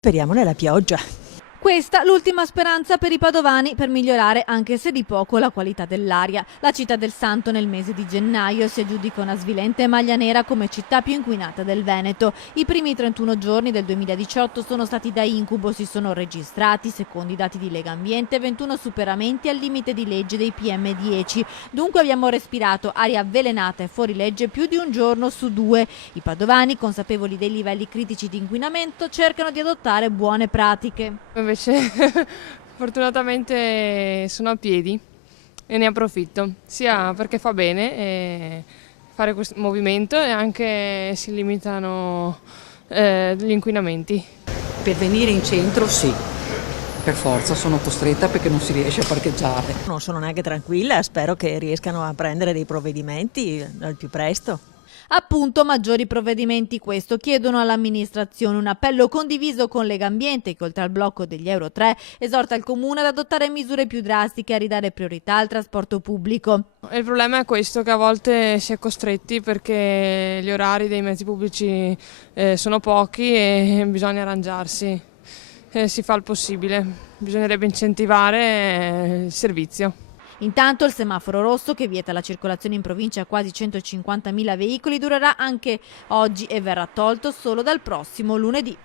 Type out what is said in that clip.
Speriamo nella pioggia. Questa l'ultima speranza per i padovani per migliorare anche se di poco la qualità dell'aria. La città del Santo nel mese di gennaio si aggiudica una svilente maglia nera come città più inquinata del Veneto. I primi 31 giorni del 2018 sono stati da incubo, si sono registrati, secondo i dati di Legambiente, 21 superamenti al limite di legge dei PM10. Dunque abbiamo respirato aria avvelenata e fuori legge più di un giorno su 2. I padovani, consapevoli dei livelli critici di inquinamento, cercano di adottare buone pratiche. Invece fortunatamente sono a piedi e ne approfitto, sia perché fa bene fare questo movimento e anche si limitano gli inquinamenti. Per venire in centro sì, per forza sono costretta perché non si riesce a parcheggiare. Non sono neanche tranquilla, spero che riescano a prendere dei provvedimenti al più presto. Appunto, maggiori provvedimenti, questo chiedono all'amministrazione, un appello condiviso con Legambiente che oltre al blocco degli Euro 3 esorta il comune ad adottare misure più drastiche e a ridare priorità al trasporto pubblico. Il problema è questo, che a volte si è costretti perché gli orari dei mezzi pubblici sono pochi e bisogna arrangiarsi. Si fa il possibile, bisognerebbe incentivare il servizio. Intanto il semaforo rosso che vieta la circolazione in provincia a quasi 150.000 veicoli durerà anche oggi e verrà tolto solo dal prossimo lunedì.